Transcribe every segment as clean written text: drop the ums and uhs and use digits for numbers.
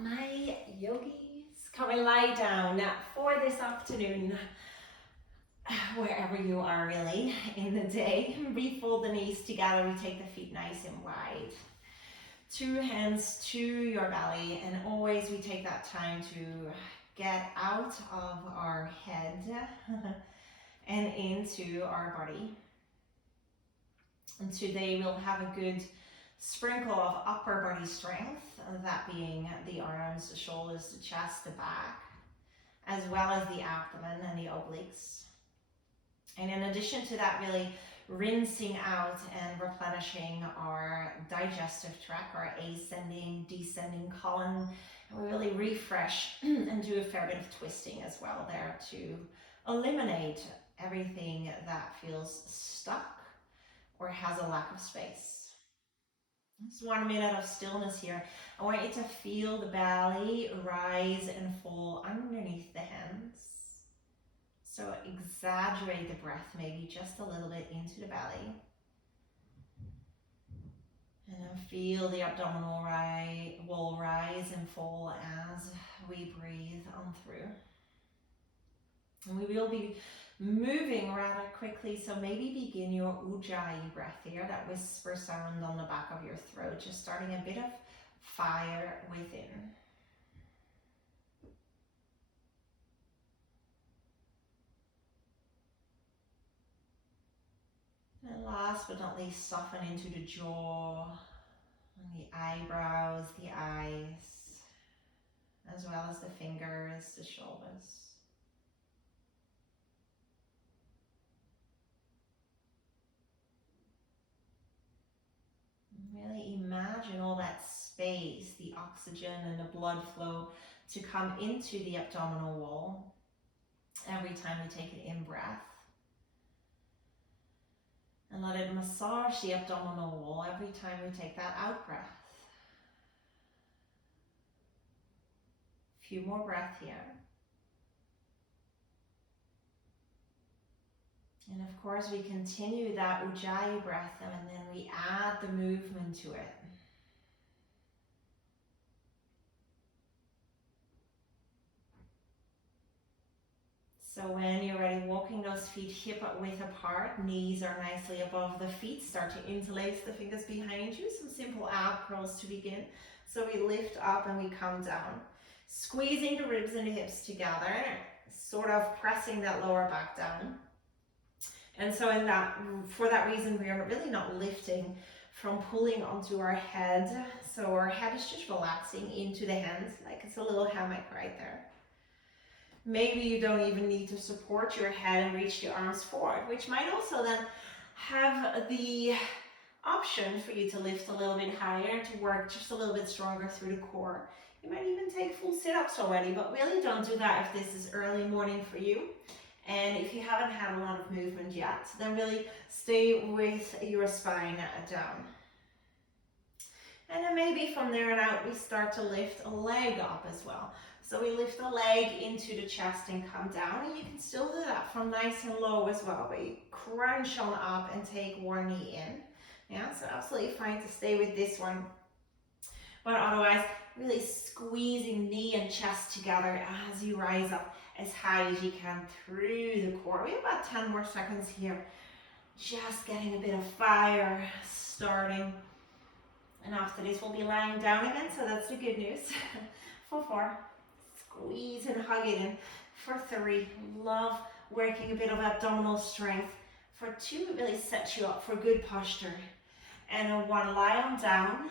my yogis. Come and lie down for this afternoon, wherever you are really in the day. Refold the knees together, we take the feet nice and wide. Two hands to your belly, and always we take that time to get out of our head and into our body. And today we'll have a good sprinkle of upper body strength, that being the arms, the shoulders, the chest, the back, as well as the abdomen and the obliques. And in addition to that, really rinsing out and replenishing our digestive tract, our ascending, descending colon. And we really refresh and do a fair bit of twisting as well there to eliminate everything that feels stuck or has a lack of space. Just 1 minute of stillness here. I want you to feel the belly rise and fall underneath the hands. So exaggerate the breath maybe just a little bit into the belly. And then feel the abdominal wall rise and fall as we breathe on through. And we will be moving rather quickly, so maybe begin your ujjayi breath here, that whisper sound on the back of your throat, just starting a bit of fire within. And last but not least, soften into the jaw, and the eyebrows, the eyes, as well as the fingers, the shoulders. Really imagine all that space, the oxygen and the blood flow to come into the abdominal wall every time we take an in-breath. And let it massage the abdominal wall every time we take that out-breath. A few more breaths here. And of course, we continue that ujjayi breath, and then we add the movement to it. So when you're ready, walking those feet hip width apart, knees are nicely above the feet. Start to interlace the fingers behind you. Some simple ab curls to begin. So we lift up and we come down. Squeezing the ribs and the hips together, sort of pressing that lower back down. And so for that reason, we are really not lifting from pulling onto our head. So our head is just relaxing into the hands, like it's a little hammock right there. Maybe you don't even need to support your head and reach the arms forward, which might also then have the option for you to lift a little bit higher and to work just a little bit stronger through the core. You might even take full sit-ups already, but really don't do that if this is early morning for you. And if you haven't had a lot of movement yet, then really stay with your spine down. And then maybe from there on out, we start to lift a leg up as well. So we lift the leg into the chest and come down, and you can still do that from nice and low as well, but you crunch on up and take one knee in. Yeah, so absolutely fine to stay with this one. But otherwise, really squeezing knee and chest together as you rise up as high as you can through the core. We have about 10 more seconds here. Just getting a bit of fire starting. And after this, we'll be lying down again, so that's the good news. For 4, squeeze and hug it in. For 3, love working a bit of abdominal strength. For 2, it really sets you up for good posture. And then 1, lie on down.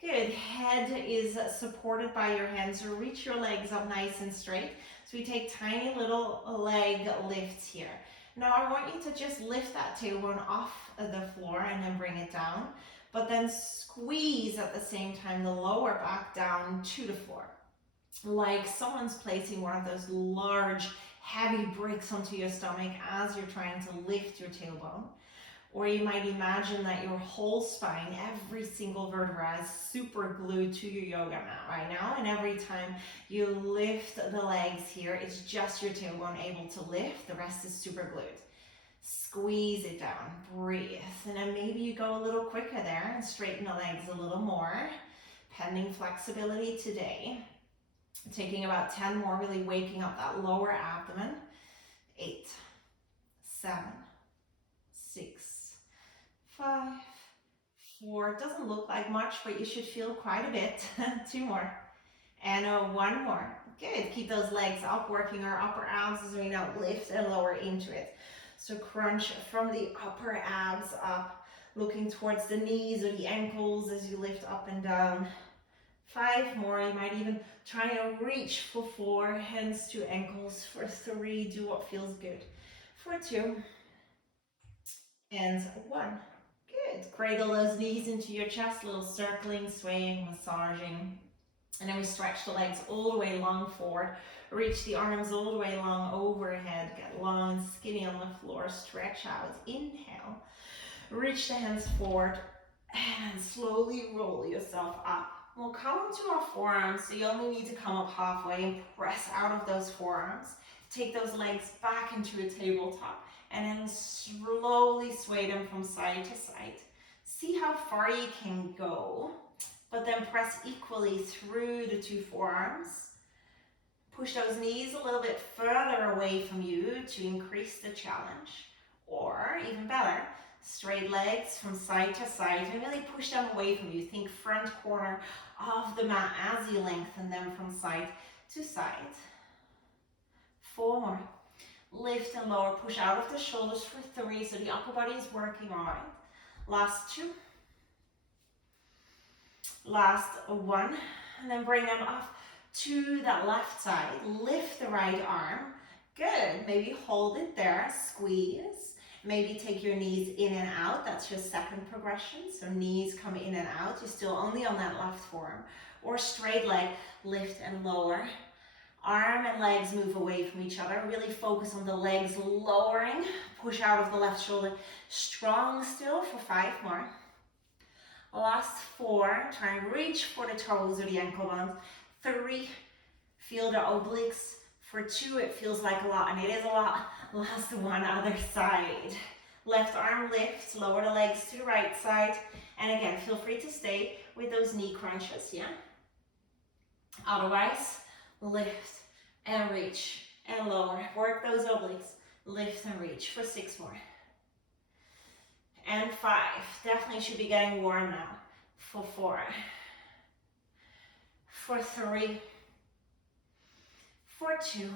Good, head is supported by your hands. So reach your legs up nice and straight. So we take tiny little leg lifts here. Now I want you to just lift that tailbone off the floor and then bring it down. But then squeeze at the same time the lower back down to the floor. Like someone's placing one of those large, heavy bricks onto your stomach as you're trying to lift your tailbone. Or you might imagine that your whole spine, every single vertebra is super glued to your yoga mat right now. And every time you lift the legs here, it's just your tailbone able to lift. The rest is super glued. Squeeze it down, breathe. And then maybe you go a little quicker there and straighten the legs a little more. pending flexibility today. Taking about 10 more, really waking up that lower abdomen. 8, 7, 6, 5, 4. It doesn't look like much, but you should feel quite a bit. 2 more. And 1 more. Good. Keep those legs up, working our upper abs as we now lift and lower into it. So crunch from the upper abs up, looking towards the knees or the ankles as you lift up and down. 5 more. You might even try and reach for 4, hands to ankles. For 3, do what feels good. For 2, and 1. Good. Cradle those knees into your chest, a little circling, swaying, massaging. And then we stretch the legs all the way long forward. Reach the arms all the way long overhead. Get long and skinny on the floor. Stretch out. Inhale. Reach the hands forward. And slowly roll yourself up. We'll come to our forearms. So you only need to come up halfway and press out of those forearms. Take those legs back into a tabletop. And then slowly sway them from side to side. See how far you can go. But then press equally through the 2 forearms. Push those knees a little bit further away from you to increase the challenge. Or, even better, straight legs from side to side and really push them away from you. Think front corner of the mat as you lengthen them from side to side. 4 more. Lift and lower, push out of the shoulders for 3, so the upper body is working all right. Last 2. Last 1, and then bring them off to that left side. Lift the right arm. Good. Maybe hold it there. Squeeze. Maybe take your knees in and out. That's your second progression. So knees come in and out. You're still only on that left forearm. Or straight leg. Lift and lower. Arm and legs move away from each other. Really focus on the legs lowering. Push out of the left shoulder. Strong still for 5 more. Last 4, try and reach for the toes or the ankle bones. 3, feel the obliques. For 2, it feels like a lot, and it is a lot. Last 1, other side. Left arm lifts, lower the legs to the right side. And again, feel free to stay with those knee crunches, yeah? Otherwise, lift and reach and lower. Work those obliques. Lift and reach for 6 more. And 5, definitely should be getting warm now. For 4, for 3, for 2,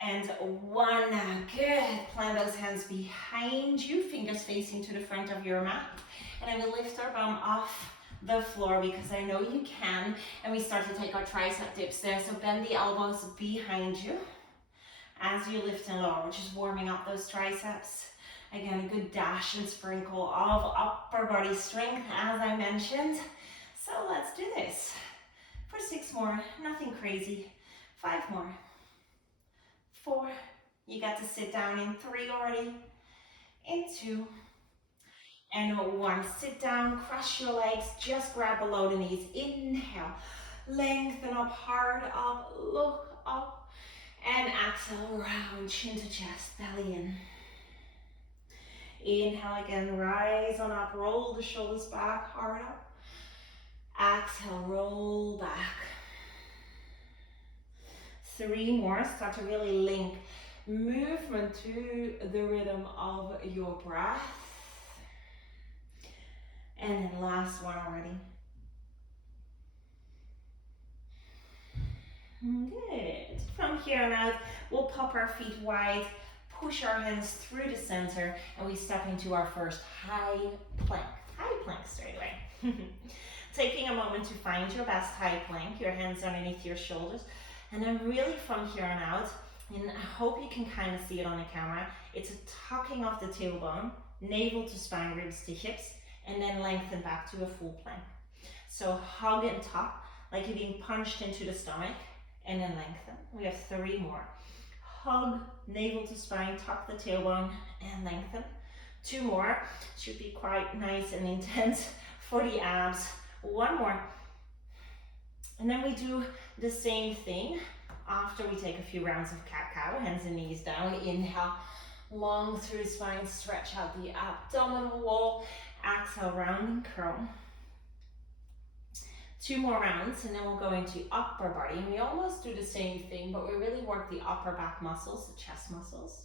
and 1. Good. Plant those hands behind you, fingers facing to the front of your mat. And then we lift our bum off the floor because I know you can. And we start to take our tricep dips there. So bend the elbows behind you as you lift and lower, which is warming up those triceps. Again, a good dash and sprinkle of upper body strength, as I mentioned. So let's do this. For 6 more, nothing crazy. 5 more. 4, you got to sit down in 3 already. In 2, and 1. Sit down, cross your legs, just grab below the knees. Inhale, lengthen up, hard up, look up. And exhale, round, chin to chest, belly in. Inhale again, rise on up, roll the shoulders back, hard up. Exhale, roll back. 3 more, start to really link movement to the rhythm of your breath. And then last one already. Good. From here on out, we'll pop our feet wide, push our hands through the center, and we step into our first high plank. High plank straight away. Taking a moment to find your best high plank, your hands underneath your shoulders, and then really from here on out, and I hope you can kind of see it on the camera, it's a tucking off the tailbone, navel to spine, ribs to hips, and then lengthen back to a full plank. So hug and tuck, like you're being punched into the stomach, and then lengthen. We have 3 more. Hug, navel to spine, tuck the tailbone, and lengthen. 2 more. Should be quite nice and intense for the abs. 1 more. And then we do the same thing after we take a few rounds of cat-cow, hands and knees down. Inhale, long through the spine, stretch out the abdominal wall. Exhale, round and curl. 2 more rounds and then we'll go into upper body. And we almost do the same thing, but we really work the upper back muscles, the chest muscles.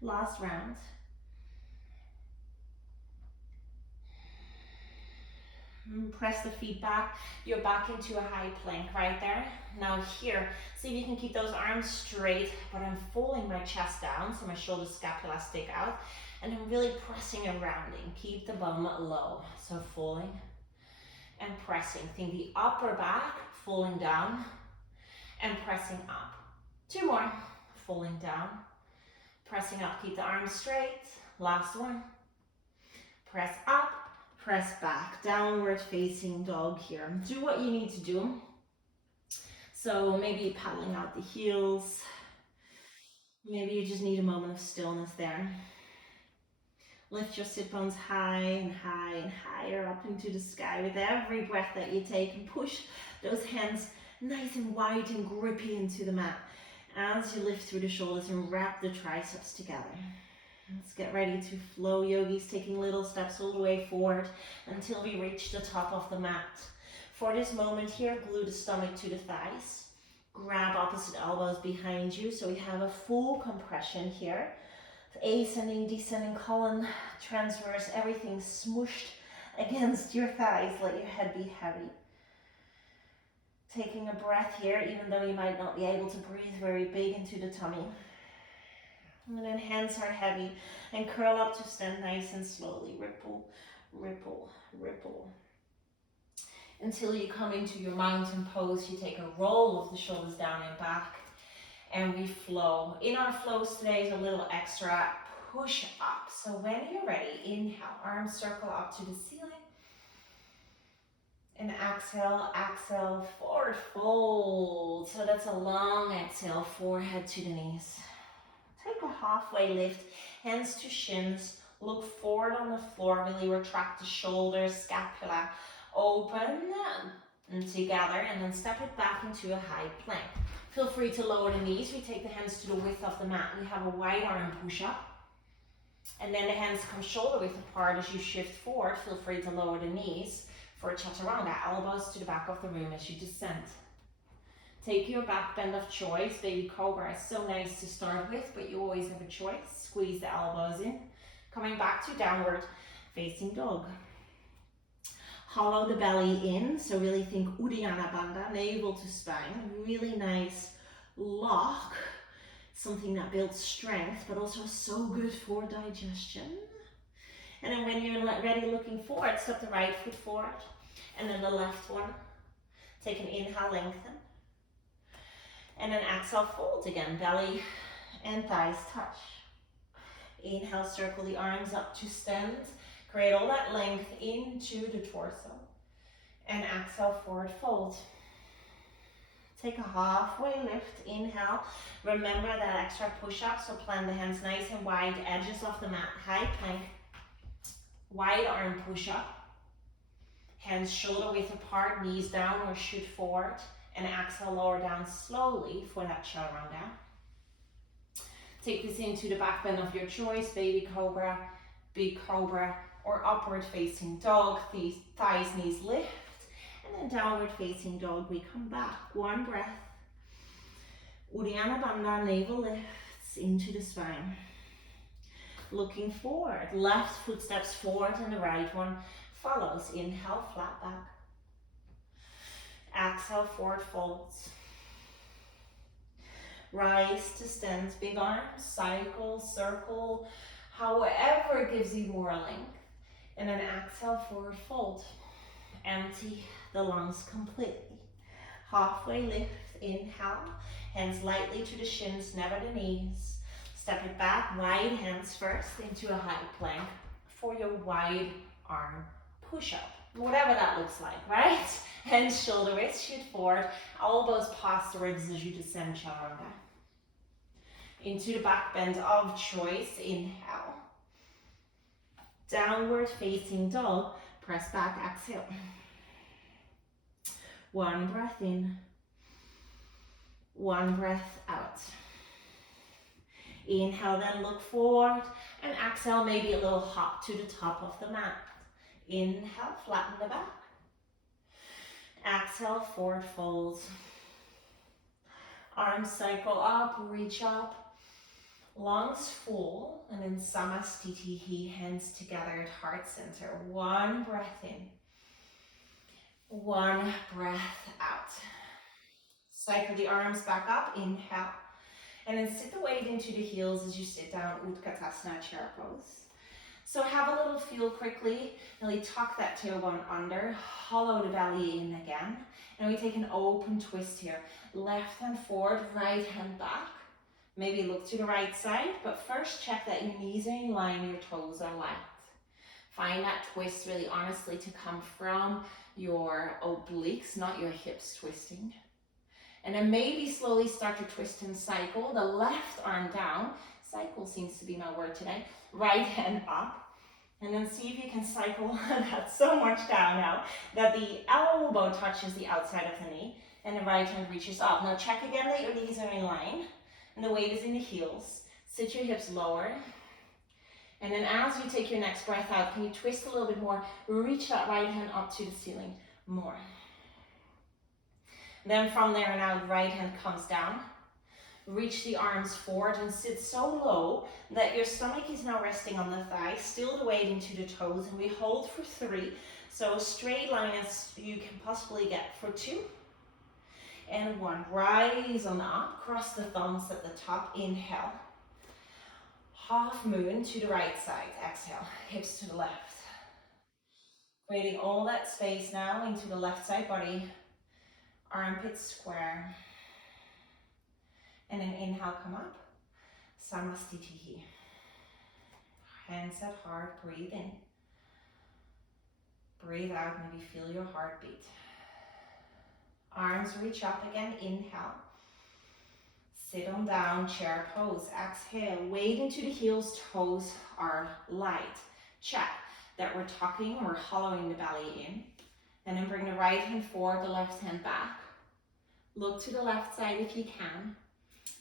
Last round. Press the feet back. You're back into a high plank right there. Now here, see if you can keep those arms straight, but I'm folding my chest down so my shoulder scapula stick out. And I'm really pressing and rounding. Keep the bum low. So folding and pressing. Think the upper back, falling down and pressing up. 2 more. Falling down, pressing up. Keep the arms straight. Last one. Press up, press back. Downward facing dog here. Do what you need to do. So maybe paddling out the heels. Maybe you just need a moment of stillness there. Lift your sit bones high and higher up into the sky with every breath that you take, and push those hands nice and wide and grippy into the mat as you lift through the shoulders and wrap the triceps together. Let's get ready to flow, yogis, taking little steps all the way forward until we reach the top of the mat. For this moment here, glue the stomach to the thighs. Grab opposite elbows behind you so we have a full compression here. Ascending, descending column, transverse, everything smooshed against your thighs. Let your head be heavy. Taking a breath here, even though you might not be able to breathe very big into the tummy. And then hands are heavy and curl up to stand nice and slowly. Ripple, ripple, ripple. Until you come into your mountain pose, you take a roll of the shoulders down and back. And we flow. In our flows today is a little extra push up. So when you're ready, inhale, arms circle up to the ceiling. And exhale, exhale, forward fold. So that's a long exhale, forehead to the knees. Take a halfway lift, hands to shins. Look forward on the floor, really retract the shoulders, scapula open and together. And then step it back into a high plank. Feel free to lower the knees. We take the hands to the width of the mat. We have a wide arm push-up. And then the hands come shoulder width apart as you shift forward. Feel free to lower the knees for a chaturanga. Elbows to the back of the room as you descend. Take your back bend of choice. Baby cobra is so nice to start with, but you always have a choice. Squeeze the elbows in. Coming back to downward facing dog. Hollow the belly in, so really think Uddiyana Bandha, navel to spine, really nice lock, something that builds strength, but also so good for digestion. And then when you're ready looking forward, step the right foot forward, and then the left one. Take an inhale, lengthen. And then exhale, fold again, belly and thighs touch. Inhale, circle the arms up to stand. Create all that length into the torso. And exhale, forward fold. Take a halfway lift, inhale. Remember that extra push-up, so plant the hands nice and wide, edges of the mat, high plank. Wide arm push-up. Hands shoulder width apart, knees down or shoot forward. And exhale, lower down slowly for that chaturanga. Take this into the back bend of your choice, baby cobra, big cobra, or upward facing dog, thighs, knees lift, and then downward facing dog, we come back, one breath, Uddiyana Bandha, navel lifts into the spine, looking forward, left foot steps forward and the right one follows, inhale, flat back, exhale, forward folds, rise to stand, big arms, cycle, circle, however gives you more length. And then exhale, forward fold. Empty the lungs completely. Halfway lift, inhale. Hands lightly to the shins, never the knees. Step it back, wide hands first into a high plank for your wide arm push-up. Whatever that looks like, right? Hands shoulder width, shoot forward. Elbows past the ribs as you descend chaturanga. Into the back bend of choice, inhale. Downward facing dog, press back, exhale. One breath in, one breath out. Inhale, then look forward, and exhale, maybe a little hop to the top of the mat. Inhale, flatten the back. Exhale, forward fold. Arms cycle up, reach up. Lungs full, and then Samastitihi, hands together at heart center. One breath in, one breath out. Cycle the arms back up, inhale. And then sit the weight into the heels as you sit down, Utkatasana chair pose. So have a little feel quickly. Really tuck that tailbone under, hollow the belly in again. And we take an open twist here. Left hand forward, right hand back. Maybe look to the right side, but first check that your knees are in line, your toes are light. Find that twist really honestly to come from your obliques, not your hips twisting. And then maybe slowly start to twist and cycle. The left arm down. Cycle seems to be my word today. Right hand up. And then see if you can cycle that so much down now that the elbow touches the outside of the knee and the right hand reaches up. Now check again that your knees are in line and the weight is in the heels. Sit your hips lower. And then as you take your next breath out, can you twist a little bit more? Reach that right hand up to the ceiling more. Then from there on out, right hand comes down. Reach the arms forward and sit so low that your stomach is now resting on the thigh, still the weight into the toes, and we hold for 3. So straight line as you can possibly get for 2. And 1, rise on up, cross the thumbs at the top, inhale. Half moon to the right side, exhale, hips to the left. Creating all that space now into the left side body. Armpits square. And then inhale, come up. Samastitihi. Hands at heart, breathe in. Breathe out, maybe feel your heartbeat. Arms reach up again, inhale. Sit on down, chair pose. Exhale, weight into the heels, toes are light. Check that we're tucking, we're hollowing the belly in. And then bring the right hand forward, the left hand back. Look to the left side if you can.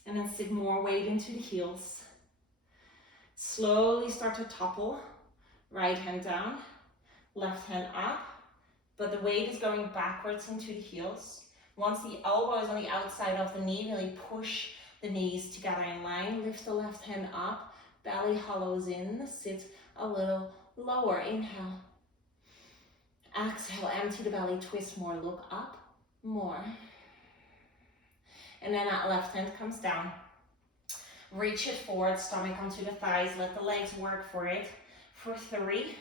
And then sit more weight into the heels. Slowly start to topple. Right hand down, left hand up. But the weight is going backwards into the heels. Once the elbow is on the outside of the knee, really push the knees together in line. Lift the left hand up. Belly hollows in. Sit a little lower. Inhale. Exhale, empty the belly, twist more. Look up more. And then that left hand comes down. Reach it forward, stomach onto the thighs. Let the legs work for it. For 3.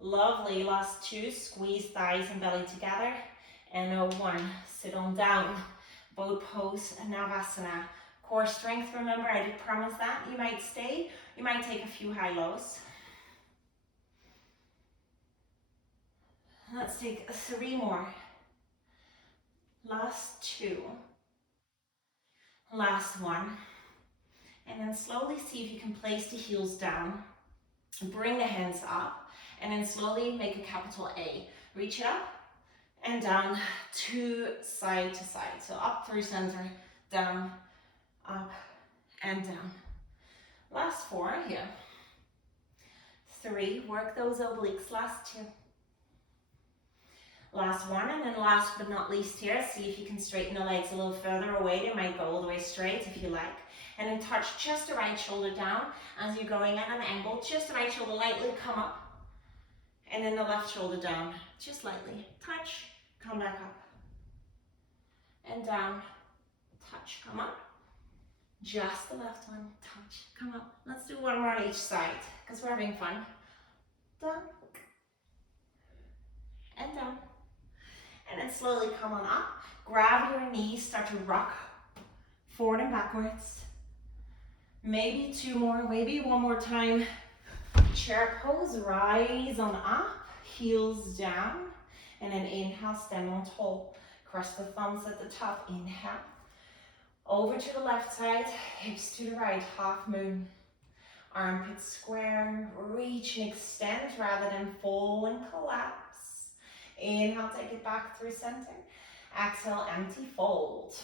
Lovely. Last 2. Squeeze thighs and belly together. And 1. Sit on down. Boat pose, Navasana. Core strength, remember I did promise that. You might stay. You might take a few high lows. Let's take 3 more. Last 2. Last 1. And then slowly see if you can place the heels down. Bring the hands up. And then slowly make a capital A. Reach it up and down to side. So up through center, down, up, and down. Last 4 here. 3. Work those obliques. Last 2. Last 1, and then last but not least here, see if you can straighten the legs a little further away. They might go all the way straight if you like. And then touch just the right shoulder down as you're going at an angle. Just the right shoulder lightly come up. And then the left shoulder down, just lightly. Touch, come back up. And down, touch, come up. Just the left one, touch, come up. Let's do 1 more on each side, because we're having fun. Down. And down. And then slowly come on up. Grab your knees, start to rock forward and backwards. Maybe 2 more, maybe 1 more time. Chair pose, rise on up, heels down. And then inhale, stand on tall. Cross the thumbs at the top, inhale. Over to the left side, hips to the right, half moon. Armpits square, reach and extend rather than fall and collapse. Inhale, take it back through center. Exhale, empty, fold.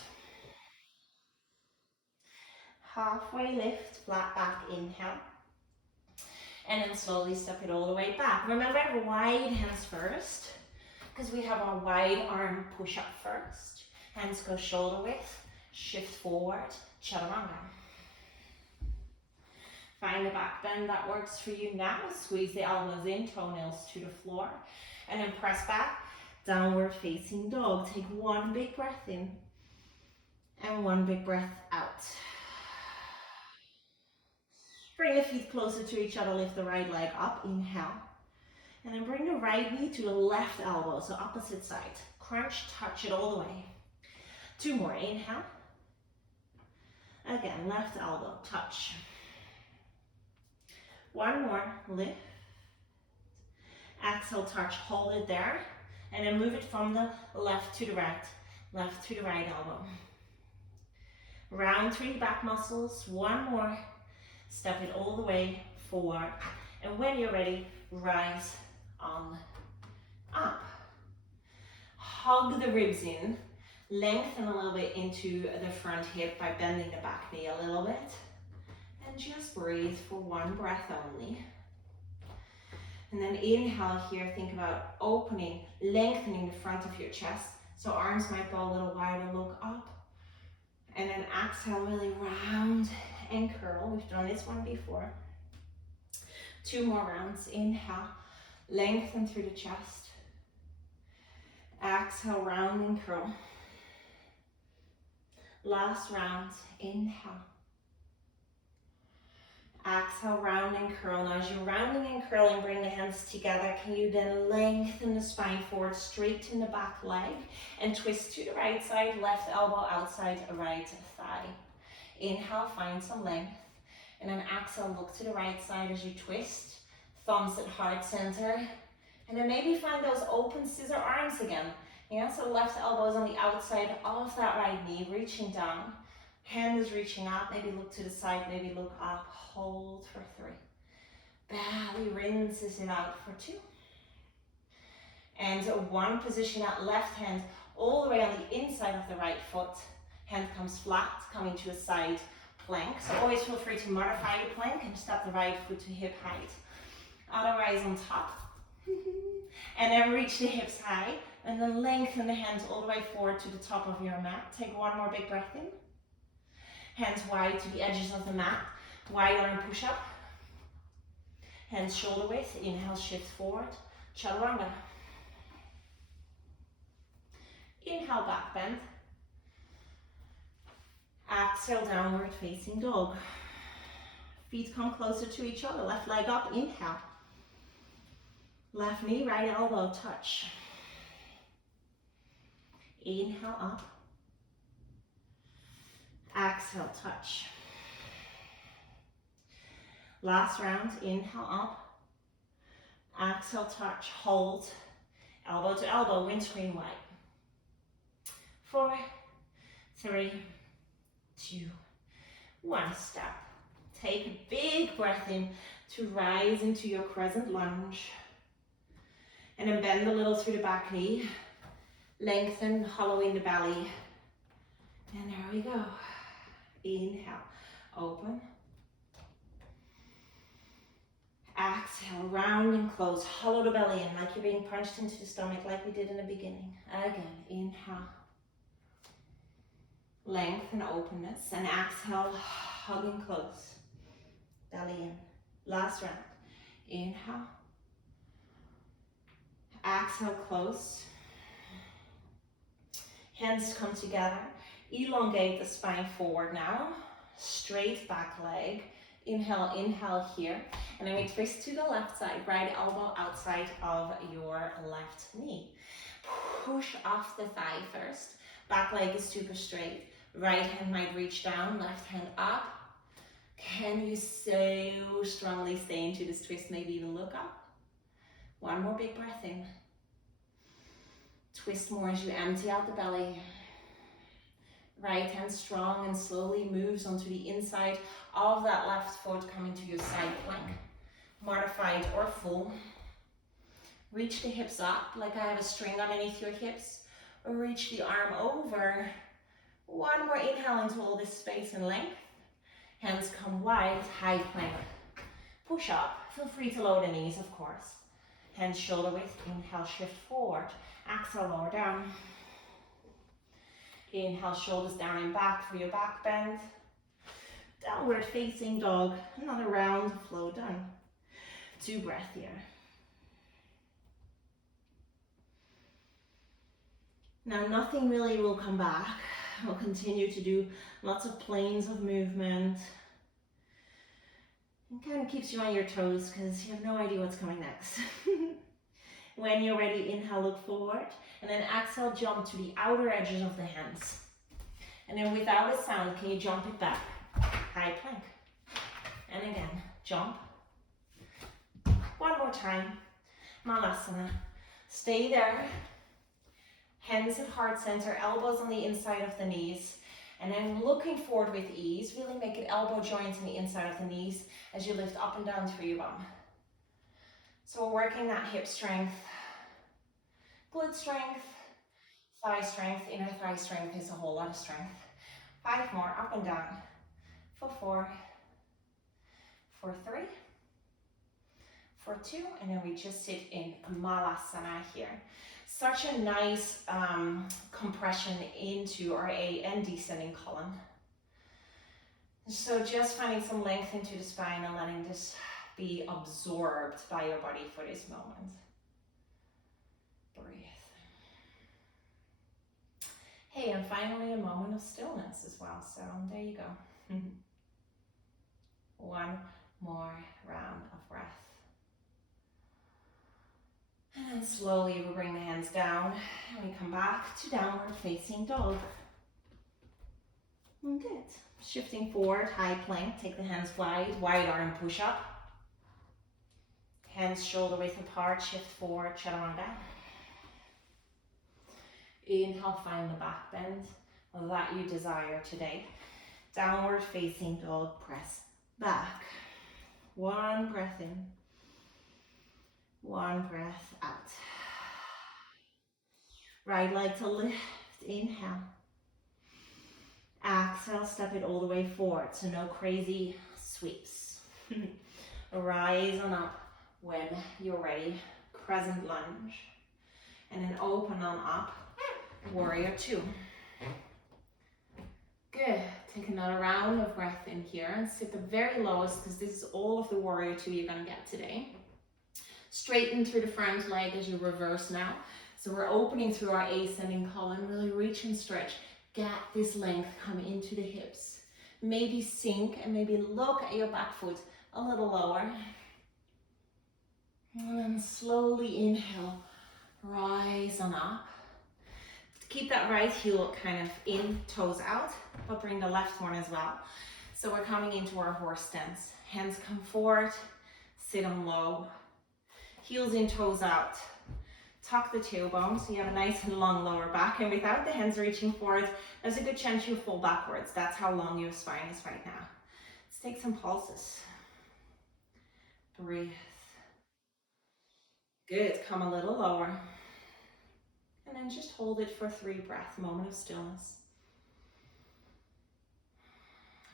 Halfway lift, flat back, inhale. And then slowly step it all the way back. Remember, wide hands first. because we have our wide arm push-up first. Hands go shoulder width, shift forward, chaturanga. Find a back bend that works for you now. Squeeze the elbows in, toenails to the floor. And then press back, downward facing dog. Take one big breath in and one big breath out. Bring the feet closer to each other, lift the right leg up, inhale. And then bring the right knee to the left elbow, so opposite side. Crunch, touch it all the way. 2 more, inhale. Again, left elbow, touch. 1 more, lift. Exhale, touch, hold it there. And then move it from the left to the right elbow. Round through the back muscles, 1 more. Step it all the way forward. And when you're ready, rise on up. Hug the ribs in. Lengthen a little bit into the front hip by bending the back knee a little bit. And just breathe for 1 breath only. And then inhale here, think about opening, lengthening the front of your chest. So arms might go a little wider, look up. And then exhale, really round and curl. We've done this one before. 2 more rounds. Inhale, lengthen through the chest. Exhale, round and curl. Last round. Inhale. Exhale, round and curl. Now as you're rounding and curling, bring the hands together. Can you then lengthen the spine forward, straighten the back leg, and twist to the right side, left elbow outside, right thigh. Inhale, find some length. And then exhale, look to the right side as you twist. Thumbs at heart center. And then maybe find those open scissor arms again. Yeah, so left elbow is on the outside of that right knee, reaching down. Hand is reaching up, maybe look to the side, maybe look up. Hold for 3. Belly rinses it out for 2. And 1, position that left hand all the way on the inside of the right foot. Hand comes flat, coming to a side plank. So always feel free to modify your plank and step the right foot to hip height. Otherwise on top. And then reach the hips high. And then lengthen the hands all the way forward to the top of your mat. Take 1 more big breath in. Hands wide to the edges of the mat. Wide arm push up. Hands shoulder width. Inhale, shift forward. Chaturanga. Inhale, back bend. Exhale, downward facing dog. Feet come closer to each other. Left leg up. Inhale. Left knee, right elbow, touch. Inhale, up. Exhale, touch. Last round, inhale, up. Exhale, touch, hold. Elbow to elbow, windscreen wide. 4, 3, 2, 1. Step. Take a big breath in to rise into your crescent lunge. And then bend a little through the back knee. Lengthen, hollow in the belly. And there we go. Inhale, open. Exhale, round and close. Hollow the belly in like you're being punched into the stomach like we did in the beginning. Again, inhale. Length and openness. And exhale, hug and close. Belly in. Last round. Inhale. Exhale, close. Hands come together. Elongate the spine forward now. Straight back leg. Inhale, inhale here. And then we twist to the left side. Right elbow outside of your left knee. Push off the thigh first. Back leg is super straight. Right hand might reach down, left hand up. Can you so strongly stay into this twist, maybe even look up? 1 more big breath in. Twist more as you empty out the belly. Right hand strong and slowly moves onto the inside of that left foot, coming to your side plank. Modified or full. Reach the hips up like I have a string underneath your hips. Or reach the arm over. 1 more inhale into all this space and length. Hands come wide, high plank. Push up. Feel free to lower the knees, of course. Hands shoulder width. Inhale, shift forward. Exhale, lower down. Inhale, shoulders down and back for your back bend. Downward facing dog. Another round of flow done. 2 breaths here. Now nothing really will come back. We'll continue to do lots of planes of movement. It kind of keeps you on your toes because you have no idea what's coming next. When you're ready, inhale, look forward. And then exhale, jump to the outer edges of the hands. And then without a sound, can you jump it back? High plank. And again, jump. One more time. Malasana. Stay there. Hands at heart center, elbows on the inside of the knees. And then looking forward with ease, really make it elbow joints on the inside of the knees as you lift up and down through your bum. So we're working that hip strength, glute strength, thigh strength. Inner thigh strength is a whole lot of strength. 5 more, up and down. For 4, for 3, for 2, and then we just sit in Malasana here. Such a nice compression into our A and descending column. So just finding some length into the spine and letting this be absorbed by your body for this moment. Breathe. Hey, and finally a moment of stillness as well. So there you go. One more round of breath. And then slowly we bring the hands down and we come back to downward facing dog. And good. Shifting forward, high plank, take the hands wide arm push up. Hands shoulder width apart, shift forward, chaturanga. Inhale, find the back bend that you desire today. Downward facing dog, press back. 1 breath in. 1 breath out. Right leg to lift, inhale. Exhale, step it all the way forward, so no crazy sweeps. Rise on up when you're ready, crescent lunge. And then open on up, warrior 2. Good, take another round of breath in here and sit the very lowest because this is all of the warrior 2 you're gonna get today. Straighten through the front leg as you reverse now. So we're opening through our ascending column, really reach and stretch. Get this length come into the hips. Maybe sink and maybe look at your back foot a little lower. And then slowly inhale, rise on up. Keep that right heel kind of in, toes out, but bring the left one as well. So we're coming into our horse stance. Hands come forward, sit on low. Heels in, toes out. Tuck the tailbone so you have a nice and long lower back, and without the hands reaching forward, there's a good chance you'll fall backwards. That's how long your spine is right now. Let's take some pulses. Breathe. Good, come a little lower. And then just hold it for 3 breaths, moment of stillness.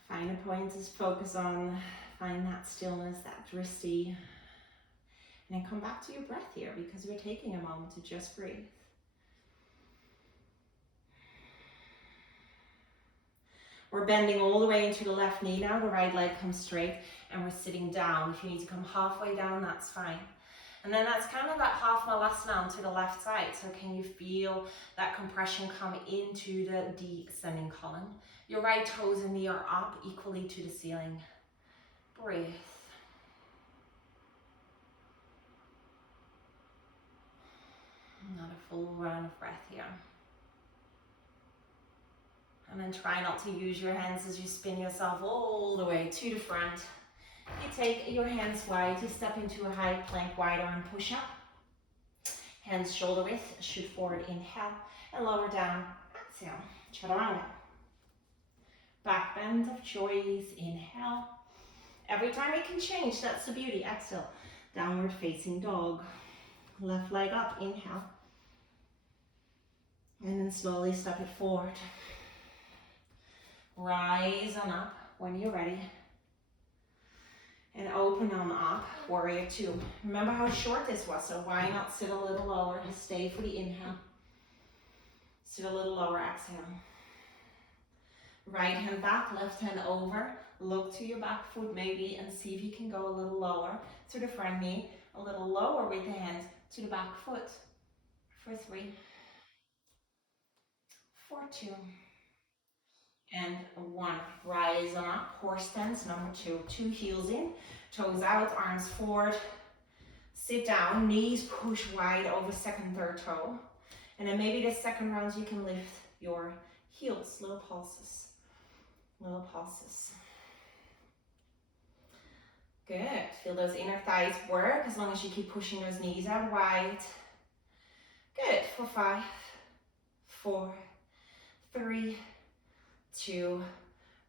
Find a point to focus on, find that stillness, that drishti. And then come back to your breath here because we're taking a moment to just breathe. We're bending all the way into the left knee now. The right leg comes straight and we're sitting down. If you need to come halfway down, that's fine. And then that's kind of that half malasana onto the left side. So can you feel that compression come into the descending column? Your right toes and knee are up equally to the ceiling. Breathe. Another full round of breath here. And then try not to use your hands as you spin yourself all the way to the front. You take your hands wide, you step into a high plank, wide arm push up. Hands shoulder width, shoot forward, inhale, and lower down, exhale, chaturanga. Back bend of choice, inhale. Every time it can change, that's the beauty, exhale. Downward facing dog. Left leg up, inhale. And then slowly step it forward. Rise on up when you're ready. And open on up, warrior two. Remember how short this was, so why not sit a little lower? Stay for the inhale. Sit a little lower, exhale. Right hand back, left hand over. Look to your back foot maybe and see if you can go a little lower to the front knee. A little lower with the hands to the back foot. For 3, for 2, and 1. Rise on up, horse stance, number 2. 2 heels in, toes out, arms forward. Sit down, knees push wide over second, third toe. And then maybe the second round you can lift your heels, little pulses. Little pulses. Good. Feel those inner thighs work as long as you keep pushing those knees out wide. Good. For 5, 4, 3, 2,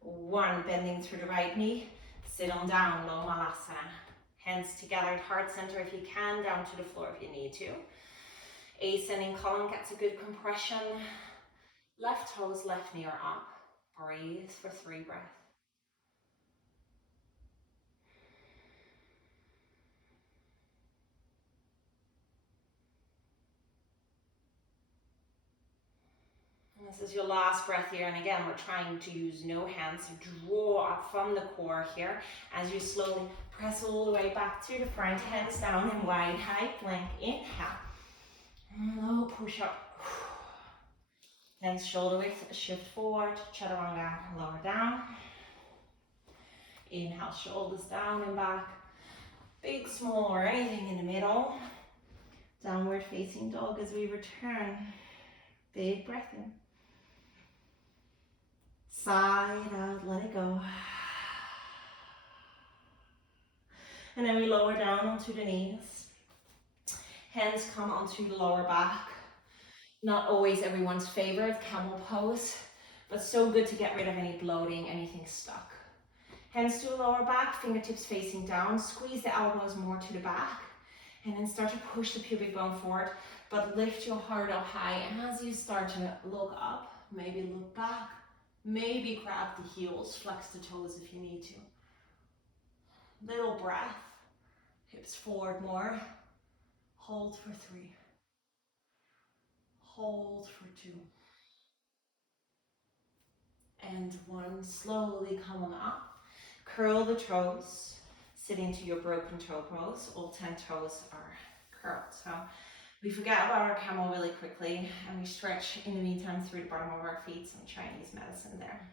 1. Bending through the right knee. Sit on down, low malasana. Hands together at heart center if you can, down to the floor if you need to. Ascending column gets a good compression. Left toes, left knee are up. Breathe for 3 breaths. This is your last breath here, and again, we're trying to use no hands, so draw up from the core here as you slowly press all the way back to the front, hands down in wide high plank. Inhale, low push up, hands shoulder width, shift forward, chaturanga, lower down. Inhale, shoulders down and back, big, small, or anything in the middle. Downward facing dog as we return. Big breath in. Side out, let it go. And then we lower down onto the knees. Hands come onto the lower back. Not always everyone's favorite, camel pose, but so good to get rid of any bloating, anything stuck. Hands to the lower back, fingertips facing down. Squeeze the elbows more to the back. And then start to push the pubic bone forward, but lift your heart up high. And as you start to look up, maybe look back. Maybe grab the heels, flex the toes if you need to. Little breath. Hips forward more. Hold for 3. Hold for 2. And 1. Slowly come on up. Curl the toes. Sit into your broken toe pose. All 10 toes are curled. So we forget about our camel really quickly, and we stretch in the meantime through the bottom of our feet, some Chinese medicine there.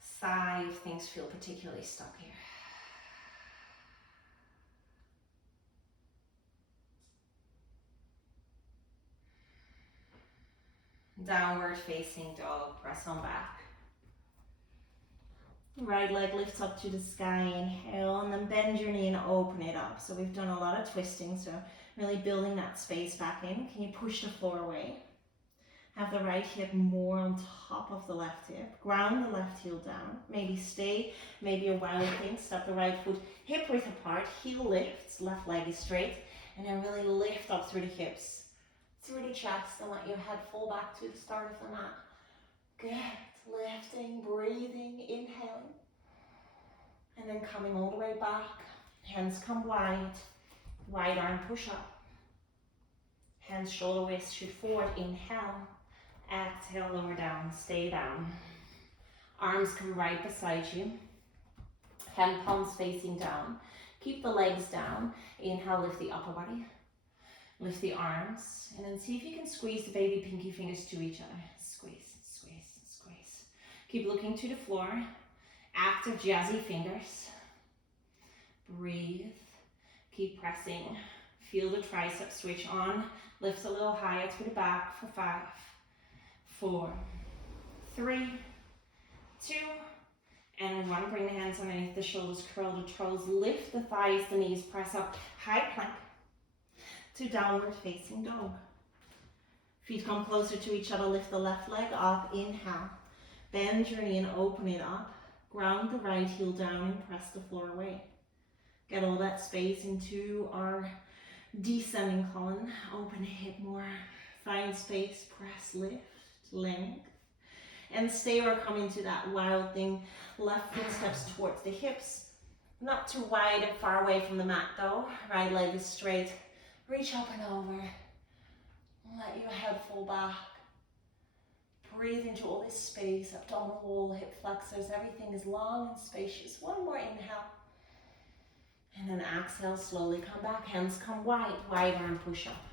Sigh if things feel particularly stuck here. Downward facing dog, press on back. Right leg lifts up to the sky, inhale, and then bend your knee and open it up. So we've done a lot of twisting, so really building that space back in. Can you push the floor away? Have the right hip more on top of the left hip. Ground the left heel down. Maybe stay, maybe a wild thing. Step the right foot hip width apart, heel lifts, left leg is straight, and then really lift up through the hips, through the chest, and let your head fall back to the start of the mat. Good. Lifting, breathing, inhaling, and then coming all the way back. Hands come wide, right arm push up. Hands shoulder width shoot forward, inhale, exhale, lower down, stay down. Arms come right beside you. Hand palms facing down. Keep the legs down. Inhale, lift the upper body. Lift the arms, and then see if you can squeeze the baby pinky fingers to each other. Squeeze. Keep looking to the floor. Active jazzy fingers. Breathe. Keep pressing. Feel the triceps switch on. Lift a little higher to the back for 5, 4, 3, 2, and 1. Bring the hands underneath the shoulders. Curl the toes. Lift the thighs, the knees. Press up. High plank to downward facing dog. Feet come closer to each other. Lift the left leg up. Inhale. Bend your knee and open it up. Ground the right heel down and press the floor away. Get all that space into our descending column. Open the hip more. Find space, press, lift, length. And stay or come into that wild thing. Left foot steps towards the hips. Not too wide and far away from the mat though. Right leg is straight. Reach up and over. Let your head fall back. Breathe into all this space, abdominal wall, hip flexors, everything is long and spacious. One more inhale. And then exhale, slowly come back. Hands come wide, wide arm push up.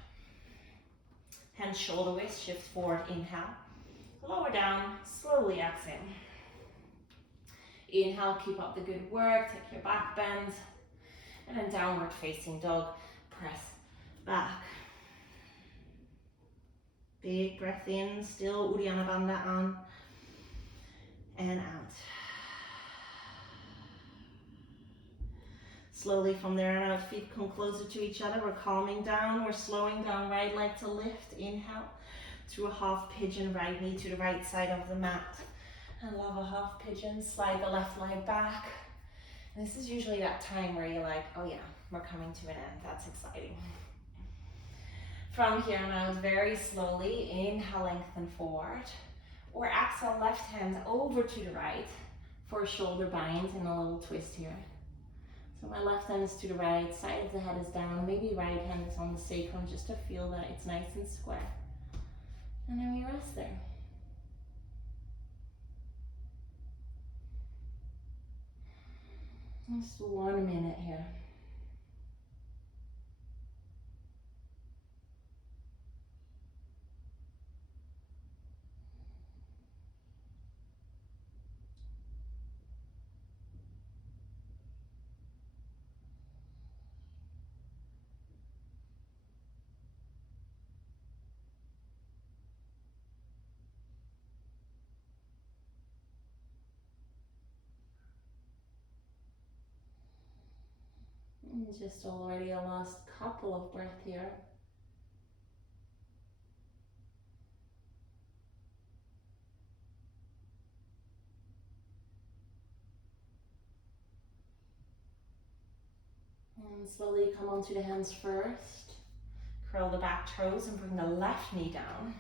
Hands shoulder width, shift forward, inhale. Lower down, slowly exhale. Inhale, keep up the good work, take your back bend. And then downward facing dog, press back. Big breath in, still Uddiyana Bandha on. And out. Slowly from there on out, feet come closer to each other. We're calming down, we're slowing down. Right leg to lift, inhale. To a half pigeon, right knee to the right side of the mat. I love a half pigeon, slide the left leg back. And this is usually that time where you're like, oh yeah, we're coming to an end, that's exciting. From here on out, very slowly, inhale, lengthen forward. Or exhale, left hand over to the right for a shoulder bind and a little twist here. So my left hand is to the right, side of the head is down, maybe right hand is on the sacrum just to feel that it's nice and square. And then we rest there. Just 1 minute here. And just already a last couple of breaths here. And slowly come onto the hands first. Curl the back toes and bring the left knee down.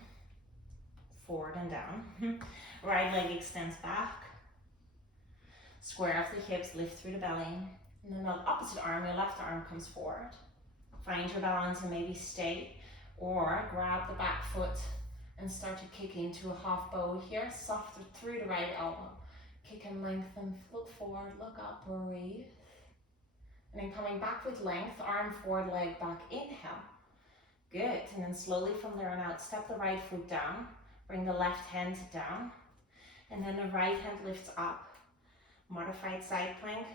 Forward and down. Right leg extends back. Square off the hips, lift through the belly. And then the opposite arm, your left arm comes forward. Find your balance and maybe stay. Or grab the back foot and start to kick into a half bow here. Soft through the right elbow. Kick and lengthen, look forward, look up, breathe. And then coming back with length, arm forward, leg back, inhale. Good, and then slowly from there on out, step the right foot down, bring the left hand down, and then the right hand lifts up. Modified side plank,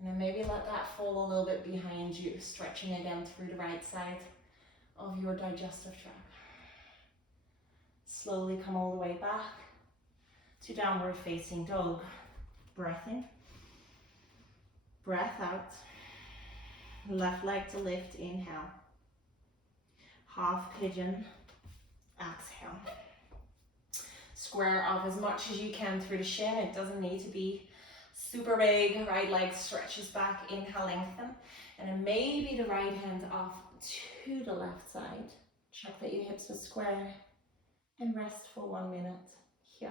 and then maybe let that fall a little bit behind you, stretching again through the right side of your digestive tract. Slowly come all the way back to downward facing dog. Breath in, breath out. Left leg to lift, inhale. Half pigeon, exhale. Square up as much as you can through the shin. It doesn't need to be super big. Right leg stretches back, inhale, lengthen. And then maybe the right hand off to the left side. Check that your hips are square. And rest for 1 minute here.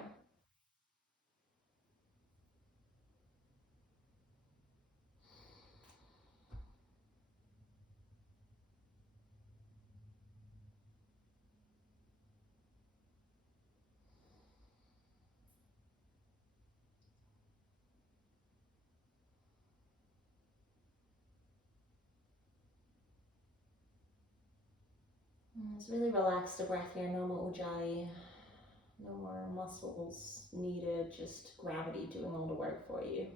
Just really relax the breath here, no more ujjayi, no more muscles needed, just gravity doing all the work for you.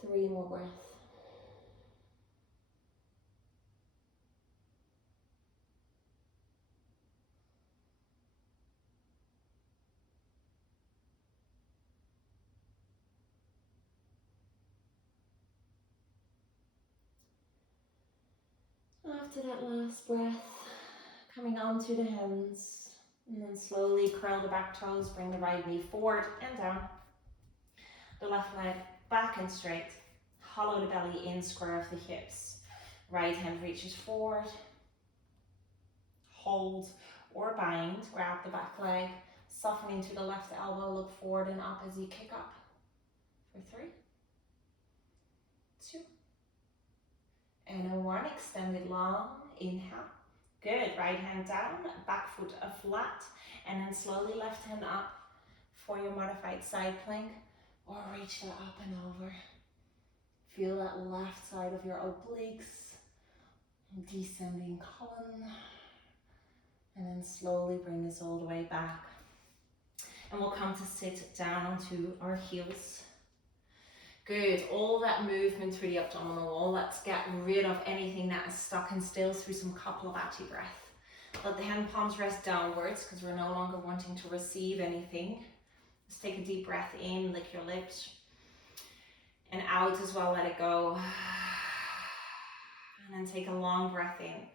3 more breaths. After that last breath, coming onto the hands, and then slowly curl the back toes, bring the right knee forward and down. The left leg back and straight. Hollow the belly in, square off the hips. Right hand reaches forward. Hold or bind, grab the back leg, Soften into the left elbow, look forward and up as you kick up. For 3, 2, and a 1. Extend it long. Inhale. Good. Right hand down, back foot flat, and then slowly left hand up for your modified side plank, or reach that up and over. Feel that left side of your obliques, descending column, and then slowly bring this all the way back. And we'll come to sit down onto our heels. Good, all that movement through the abdominal wall. Let's get rid of anything that is stuck and still through some Kapalabhati breath. Let the hand palms rest downwards because we're no longer wanting to receive anything. Just take a deep breath in, lick your lips. And out as well, let it go. And then take a long breath in.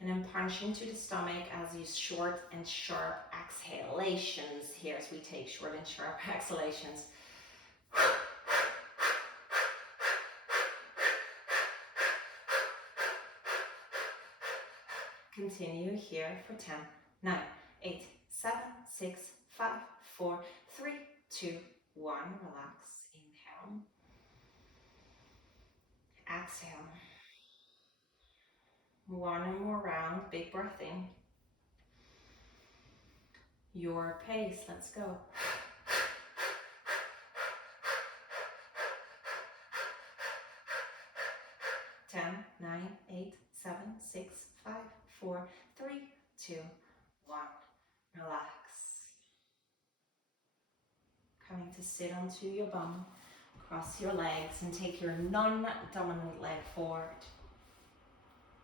And then punch into the stomach as you short and sharp exhalations here as we take short and sharp exhalations. Continue here for 10, 9, 8, 7, 6, 5, 4, 3, 2, 1. Relax. Inhale. Exhale. One more round. Big breath in. Your pace. Let's go. 10, 9, 8, 7, 6, 5, 4, 3, 2, 1. Relax. Coming to sit onto your bum. Cross your legs and take your non-dominant leg forward.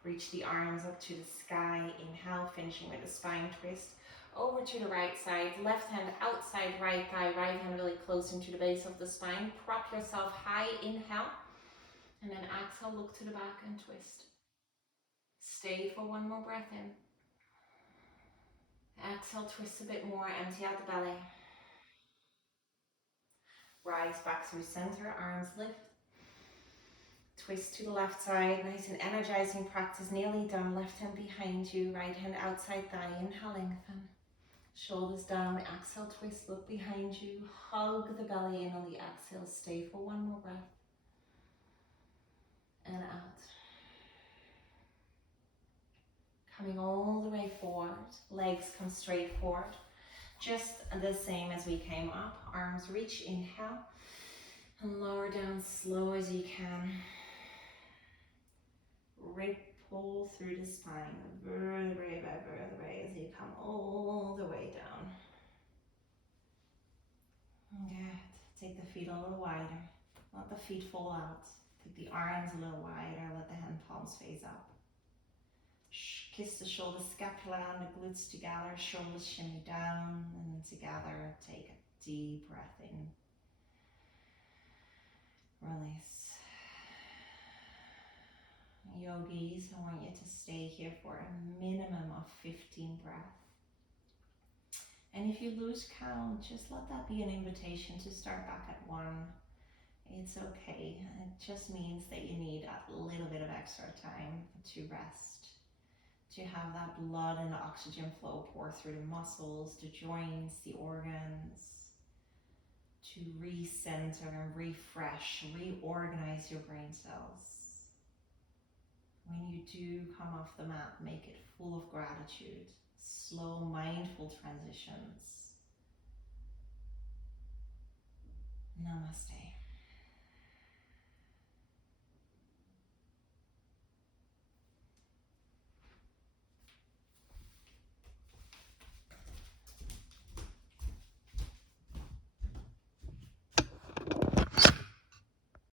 Reach the arms up to the sky. Inhale, finishing with a spine twist. Over to the right side. Left hand outside right thigh. Right hand really close into the base of the spine. Prop yourself high. Inhale. And then exhale, look to the back and twist. Stay for one more breath in. Exhale, twist a bit more, empty out the belly. Rise back through center, arms lift. Twist to the left side, nice and energizing practice, nearly done. Left hand behind you, right hand outside thigh, inhale, lengthen. Shoulders down, exhale, twist, look behind you. Hug the belly in on the exhale, stay for one more breath. And out. Coming all the way forward, legs come straight forward. Just the same as we came up. Arms reach, inhale. And lower down slow as you can. Ripple through the spine, vertebrae by vertebrae as you come all the way down. Good. Take the feet a little wider. Let the feet fall out. Take the arms a little wider. Let the hand palms face up. Kiss the shoulder scapula and the glutes together. Shoulders shimmy down and then together. Take a deep breath in. Release. Yogis, I want you to stay here for a minimum of 15 breaths. And if you lose count, just let that be an invitation to start back at 1. It's okay. It just means that you need a little bit of extra time to rest, to have that blood and oxygen flow pour through the muscles, the joints, the organs, to recenter and refresh, reorganize your brain cells. When you do come off the mat, make it full of gratitude, slow, mindful transitions. Namaste.